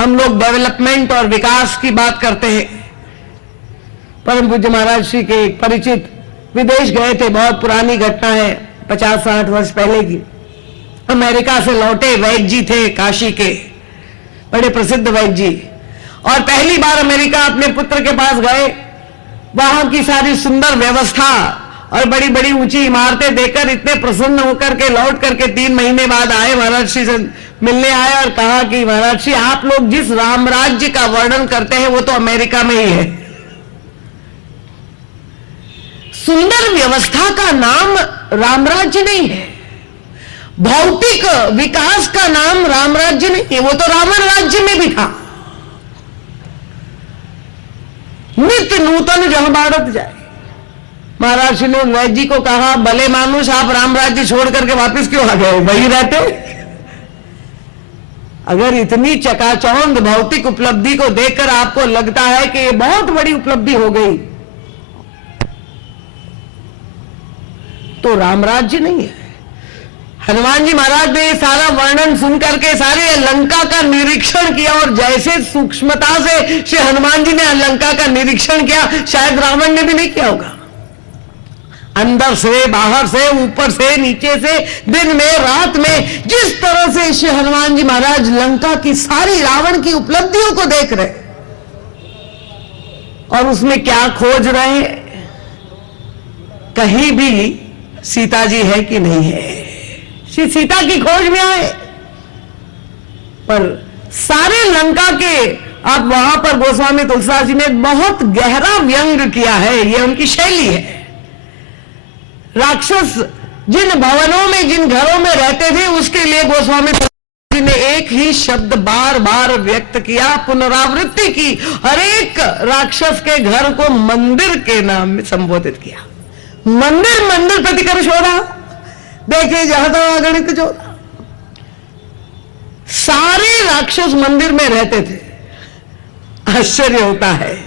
हम लोग डेवलपमेंट और विकास की बात करते हैं। परम पूज्य महाराज श्री के एक परिचित विदेश गए थे, बहुत पुरानी घटना है, 50-60 वर्ष पहले की। अमेरिका से लौटे वैद्य जी थे, काशी के बड़े प्रसिद्ध वैद्य जी, और पहली बार अमेरिका अपने पुत्र के पास गए। वहां की सारी सुंदर व्यवस्था और बड़ी बड़ी ऊंची इमारतें देखकर इतने प्रसन्न होकर के लौट करके 3 महीने बाद आए, महाराज श्री से मिलने आए और कहा कि महाराज श्री, आप लोग जिस राम राज्य का वर्णन करते हैं वो तो अमेरिका में ही है। सुंदर व्यवस्था का नाम राम राज्य नहीं है, भौतिक विकास का नाम राम राज्य नहीं है, वो तो रावण राज्य में भी था। नित्य नूतन जहां भारत जाए। महाराज श्री ने वैद्य जी को कहा, भले मानुष, आप राम राज्य छोड़ करके वापस क्यों आ गए, वही रहते। अगर इतनी चकाचौंध भौतिक उपलब्धि को देखकर आपको लगता है कि ये बहुत बड़ी उपलब्धि हो गई, तो राम राज्य नहीं है। हनुमान जी महाराज ने सारा वर्णन सुन करके सारे लंका का निरीक्षण किया, और जैसे सूक्ष्मता से श्री हनुमान जी ने लंका का निरीक्षण किया, शायद रावण ने भी नहीं किया होगा। अंदर से, बाहर से, ऊपर से, नीचे से, दिन में, रात में, जिस तरह से श्री हनुमान जी महाराज लंका की सारी रावण की उपलब्धियों को देख रहे और उसमें क्या खोज रहे, कहीं भी सीता जी है कि नहीं है, श्री सीता की खोज में आए। पर सारे लंका के, आप वहां पर गोस्वामी तुलसीदास जी ने बहुत गहरा व्यंग किया है, ये उनकी शैली है। राक्षस जिन भवनों में, जिन घरों में रहते थे, उसके लिए गोस्वामी तुलसीदास जी ने एक ही शब्द बार बार व्यक्त किया, पुनरावृत्ति की, हर एक राक्षस के घर को मंदिर के नाम में संबोधित किया। मंदिर मंदिर प्रतिकर शोधा, देखिए जहां तक अगणित जो सारे राक्षस मंदिर में रहते थे। आश्चर्य होता है,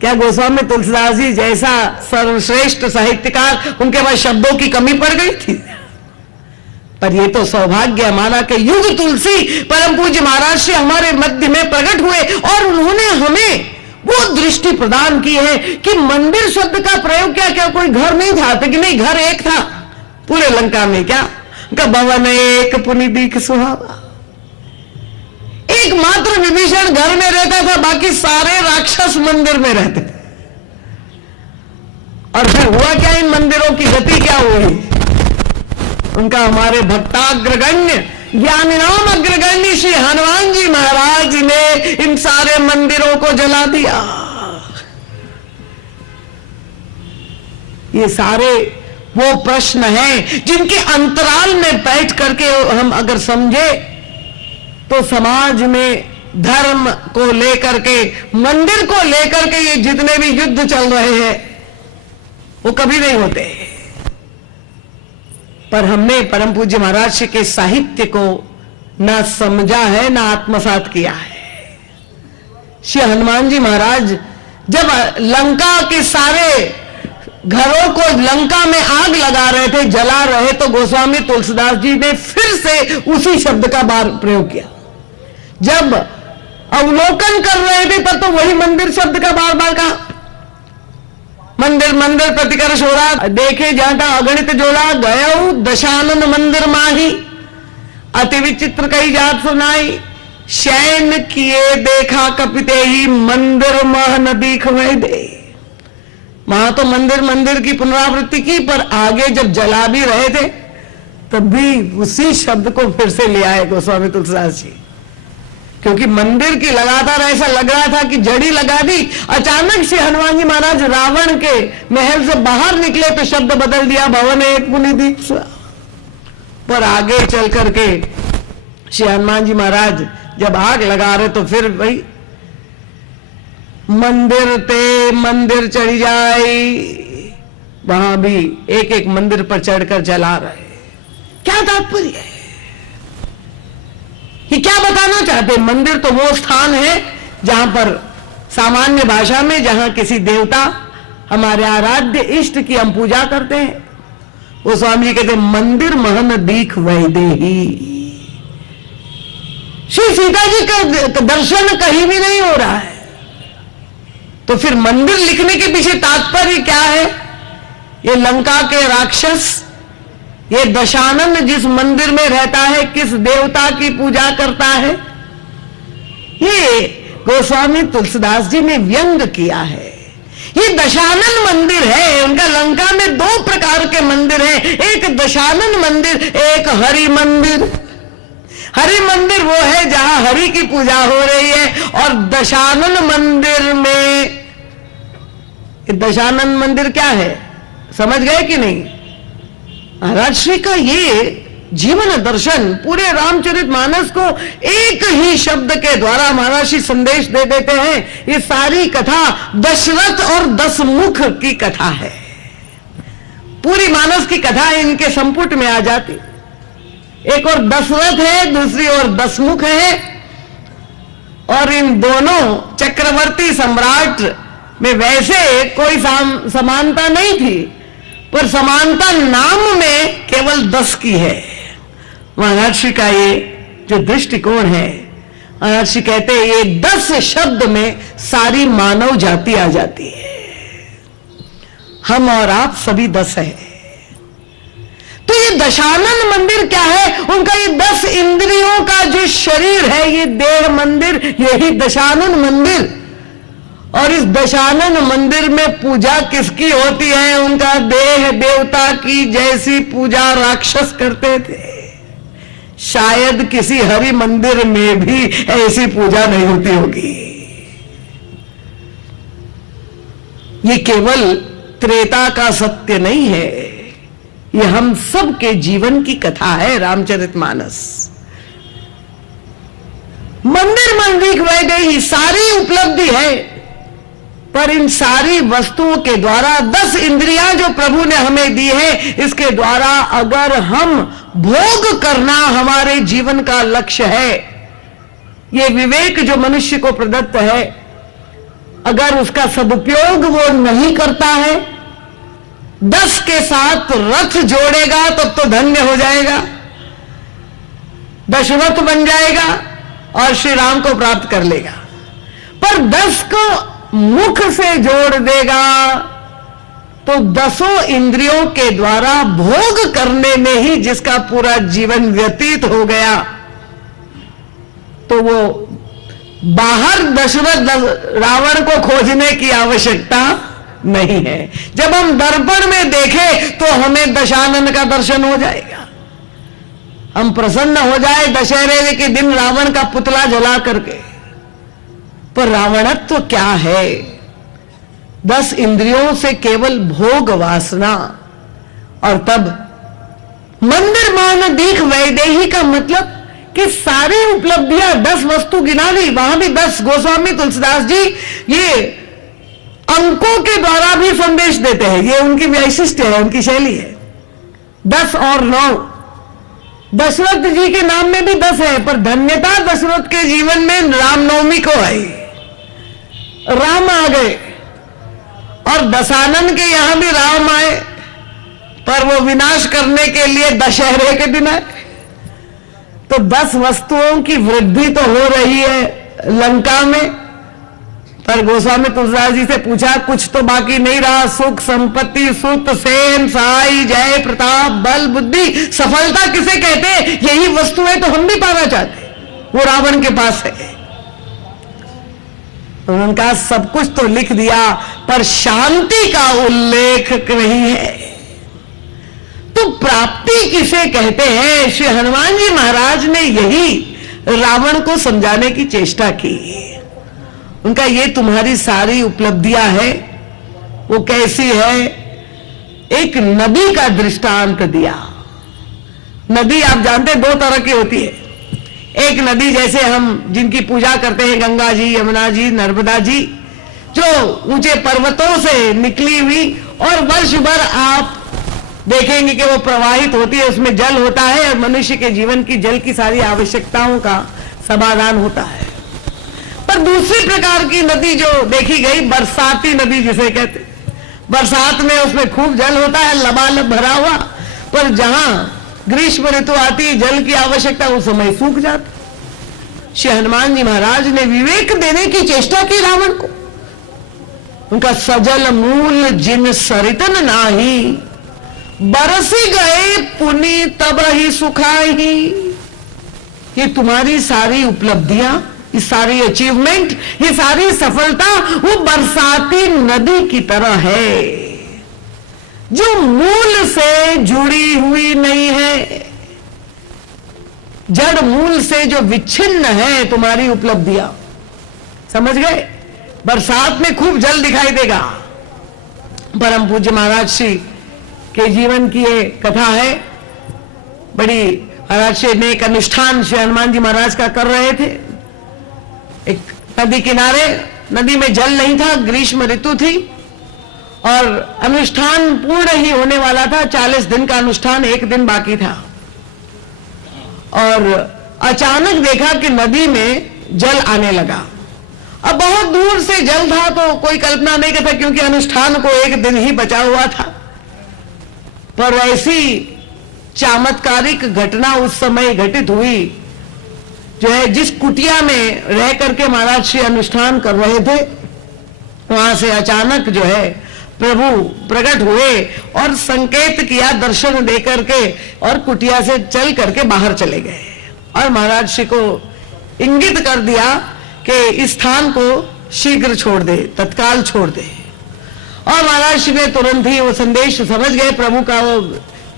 क्या गोस्वामी तुलसीदास जी जैसा सर्वश्रेष्ठ साहित्यकार, उनके पास शब्दों की कमी पड़ गई थी? पर ये तो सौभाग्य हमारा कि युग तुलसी परम पूज्य महाराज श्री हमारे मध्य में प्रकट हुए, और उन्होंने हमें वो दृष्टि प्रदान की है कि मंदिर शब्द का प्रयोग क्या कोई घर नहीं था, कि नहीं, घर एक था पूरे लंका में। क्या भवन एक पुनि दीख सुहावा, एकमात्र विभीषण घर में रहता था, बाकी सारे राक्षस मंदिर में रहते थे। और फिर हुआ क्या, इन मंदिरों की गति क्या हुई? उनका हमारे भक्ताग्रगण्य, ज्ञानीनाम अग्रगण्य श्री हनुमान जी महाराज ने इन सारे मंदिरों को जला दिया। ये सारे वो प्रश्न हैं जिनके अंतराल में बैठ करके हम अगर समझे तो समाज में धर्म को लेकर के, मंदिर को लेकर के ये जितने भी युद्ध चल रहे हैं वो कभी नहीं होते। पर हमने परम पूज्य महाराज के साहित्य को ना समझा है, ना आत्मसात किया है। श्री हनुमान जी महाराज जब लंका के सारे घरों को लंका में आग लगा रहे थे, जला रहे, तो गोस्वामी तुलसीदास जी ने फिर से उसी शब्द का बार प्रयोग किया। जब अवलोकन कर रहे थे तब तो वही मंदिर शब्द का बार बार कहा, मंदिर मंदिर प्रतिकर्ष हो रहा। देखे जाता अगणित जोड़ा, गयो दशानन मंदिर माही, अति विचित्र कई जात सुनाई, शयन किए देखा कपिते ही, मंदिर मह न दीख वह दे। वहां तो मंदिर मंदिर की पुनरावृत्ति की, पर आगे जब जला भी रहे थे तब भी उसी शब्द को फिर से ले आए गोस्वामी तुलसीदास जी, क्योंकि मंदिर की लगातार ऐसा लग रहा था कि जड़ी लगा दी। अचानक से हनुमान जी महाराज रावण के महल से बाहर निकले तो शब्द बदल दिया, भवन एक पुनि दीख। पर आगे चल करके श्री हनुमान जी महाराज जब आग लगा रहे तो फिर भाई मंदिर ते मंदिर चढ़ जाए, वहां भी एक एक मंदिर पर चढ़कर जला रहे। क्या तात्पर्य है, ये क्या बताना चाहते? मंदिर तो वो स्थान है जहां पर सामान्य भाषा में, जहां किसी देवता, हमारे आराध्य इष्ट की हम पूजा करते हैं, वो स्वामी जी कहते हैं मंदिर महन दीख वैदेही। श्री सीता जी का दर्शन कहीं भी नहीं हो रहा है। तो फिर मंदिर लिखने के पीछे तात्पर्य क्या है? ये लंका के राक्षस, ये दशानन जिस मंदिर में रहता है, किस देवता की पूजा करता है, ये गोस्वामी तुलसीदास जी ने व्यंग किया है। ये दशानन मंदिर है। उनका लंका में दो प्रकार के मंदिर हैं, एक दशानन मंदिर, एक हरि मंदिर। हरि मंदिर वो है जहां हरि की पूजा हो रही है, और दशानन मंदिर में, दशानन मंदिर क्या है समझ गए कि नहीं? महाराज श्री का ये जीवन दर्शन पूरे रामचरितमानस को एक ही शब्द के द्वारा महाराज श्री संदेश दे देते हैं। ये सारी कथा दशरथ और दसमुख की कथा है। पूरी मानस की कथा इनके संपुट में आ जाती। एक और दशरथ है, दूसरी ओर दसमुख है, और इन दोनों चक्रवर्ती सम्राट में वैसे कोई समानता नहीं थी, पर समानता नाम में केवल 10 की है। महर्षि का ये जो दृष्टिकोण है, महर्षि कहते हैं ये 10 शब्द में सारी मानव जाति आ जाती है। हम और आप सभी 10 है। तो ये दशानन मंदिर क्या है? उनका ये 10 इंद्रियों का जो शरीर है, ये देह मंदिर, यही दशानन मंदिर। और इस दशानन मंदिर में पूजा किसकी होती है? उनका देह देवता की जैसी पूजा राक्षस करते थे। शायद किसी हरि मंदिर में भी ऐसी पूजा नहीं होती होगी। ये केवल त्रेता का सत्य नहीं है, ये हम सब के जीवन की कथा है। रामचरितमानस मंदिर मंदिर वैदेही सारी उपलब्धि है, पर इन सारी वस्तुओं के द्वारा 10 इंद्रियां जो प्रभु ने हमें दी है, इसके द्वारा अगर हम भोग करना हमारे जीवन का लक्ष्य है, ये विवेक जो मनुष्य को प्रदत्त है, अगर उसका सदुपयोग वो नहीं करता है, 10 के साथ रथ जोड़ेगा तब तो धन्य हो जाएगा, दशरथ बन जाएगा और श्री राम को प्राप्त कर लेगा। पर 10 को मुख से जोड़ देगा तो 10 इंद्रियों के द्वारा भोग करने में ही जिसका पूरा जीवन व्यतीत हो गया, तो वो बाहर दशरथ रावण को खोजने की आवश्यकता नहीं है। जब हम दर्पण में देखें तो हमें दशानन का दर्शन हो जाएगा। हम प्रसन्न हो जाए दशहरे के दिन रावण का पुतला जला करके, पर रावणत्व तो क्या है? 10 इंद्रियों से केवल भोग वासना। और तब मंदिर मान दीख वैदेही का मतलब कि सारी उपलब्धियां 10 वस्तु गिना ली, वहां भी 10। गोस्वामी तुलसीदास जी ये अंकों के द्वारा भी संदेश देते हैं, ये उनकी वैशिष्ट्य है, उनकी शैली है। 10 और 9 दशरथ जी के नाम में भी 10 है, पर धन्यता दशरथ के जीवन में रामनवमी को आई, राम आ गए। और दशानन के यहां भी राम आए, पर वो विनाश करने के लिए दशहरे के दिन आए। तो 10 वस्तुओं की वृद्धि तो हो रही है लंका में, पर गोस्वामी तुलसीदास जी से पूछा कुछ तो बाकी नहीं रहा। सुख संपत्ति सुत सेन सहाय जय प्रताप बल बुद्धि सफलता किसे कहते? यही वस्तुएं तो हम भी पाना चाहते, वो रावण के पास है। उनका सब कुछ तो लिख दिया, पर शांति का उल्लेख नहीं है। तो प्राप्ति किसे कहते हैं? श्री हनुमान जी महाराज ने यही रावण को समझाने की चेष्टा की। उनका ये तुम्हारी सारी उपलब्धियां है, वो कैसी है? एक नदी का दृष्टांत दिया। नदी आप जानते 2 तरह की होती है। एक नदी जैसे हम जिनकी पूजा करते हैं, गंगा जी, यमुना जी, नर्मदा जी, जो ऊंचे पर्वतों से निकली हुई, और वर्ष भर आप देखेंगे कि वो प्रवाहित होती है, उसमें जल होता है और मनुष्य के जीवन की जल की सारी आवश्यकताओं का समाधान होता है। पर दूसरी प्रकार की नदी जो देखी गई, बरसाती नदी जिसे कहते, बरसात में उसमें खूब जल होता है, लबालब भरा हुआ, पर जहां ग्रीष्म ऋतु आती है, जल की आवश्यकता उस समय सूख जाती। श्री हनुमान जी महाराज ने विवेक देने की चेष्टा की रावण को। उनका सजल मूल जिन सरितन नाही, बरसी गए पुनि तब ही सुखाई। ये तुम्हारी सारी उपलब्धियां, ये सारी अचीवमेंट, ये सारी सफलता वो बरसाती नदी की तरह है जो मूल से जुड़ी हुई नहीं है। जड़ मूल से जो विच्छिन्न है तुम्हारी उपलब्धियां, समझ गए? बरसात में खूब जल दिखाई देगा। परम पूज्य महाराज श्री के जीवन की ये कथा है। बड़ी महाराज श्री ने एक अनुष्ठान श्री हनुमान जी महाराज का कर रहे थे। एक नदी किनारे, नदी में जल नहीं था, ग्रीष्म ऋतु थी और अनुष्ठान पूर्ण ही होने वाला था। 40 दिन का अनुष्ठान, एक दिन बाकी था और अचानक देखा कि नदी में जल आने लगा। अब बहुत दूर से जल था तो कोई कल्पना नहीं करता, क्योंकि अनुष्ठान को एक दिन ही बचा हुआ था। पर ऐसी चमत्कारिक घटना उस समय घटित हुई, जो है जिस कुटिया में रह करके महाराज श्री अनुष्ठान कर रहे थे, वहां से अचानक जो है प्रभु प्रकट हुए और संकेत किया दर्शन दे करके, और कुटिया से चल करके बाहर चले गए और महाराज श्री को इंगित कर दिया कि इस स्थान को शीघ्र छोड़ दे, तत्काल छोड़ दे। और महाराज श्री ने तुरंत ही वो संदेश समझ गए, प्रभु का वो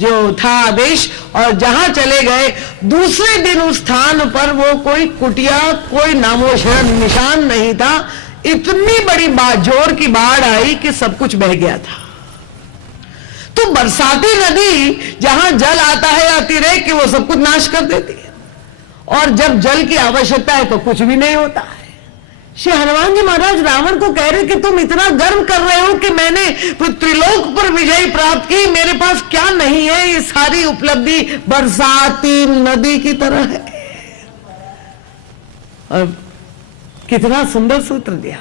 जो था आदेश, और जहां चले गए दूसरे दिन उस स्थान पर वो कोई कुटिया, कोई नामो निशान नहीं था। इतनी बड़ी जोर की बाढ़ आई कि सब कुछ बह गया था। तो बरसाती नदी जहां जल आता है अतिरेक कि वो सब कुछ नाश कर देती है, और जब जल की आवश्यकता है तो कुछ भी नहीं होता है। श्री हनुमान जी महाराज रावण को कह रहे कि तुम इतना गर्व कर रहे हो कि मैंने त्रिलोक पर विजय प्राप्त की, मेरे पास क्या नहीं है, ये सारी उपलब्धि बरसाती नदी की तरह है। और कितना सुंदर सूत्र दिया।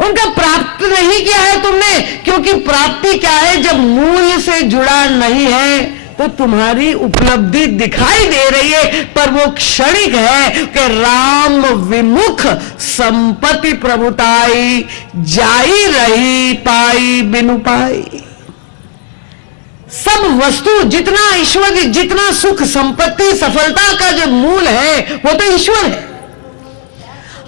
उनका प्राप्त नहीं किया है तुमने, क्योंकि प्राप्ति क्या है, जब मूल से जुड़ा नहीं है तो तुम्हारी उपलब्धि दिखाई दे रही है पर वो क्षणिक है कि राम विमुख संपत्ति प्रभुताई, जाई रही पाई बिनु पाई। सब वस्तु, जितना ईश्वर, जितना सुख, संपत्ति, सफलता का जो मूल है वो तो ईश्वर है।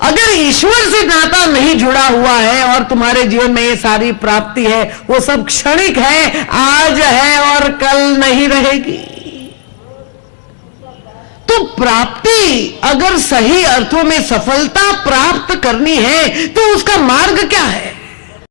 अगर ईश्वर से नाता नहीं जुड़ा हुआ है और तुम्हारे जीवन में ये सारी प्राप्ति है, वो सब क्षणिक है, आज है और कल नहीं रहेगी। तो प्राप्ति, अगर सही अर्थों में सफलता प्राप्त करनी है तो उसका मार्ग क्या है?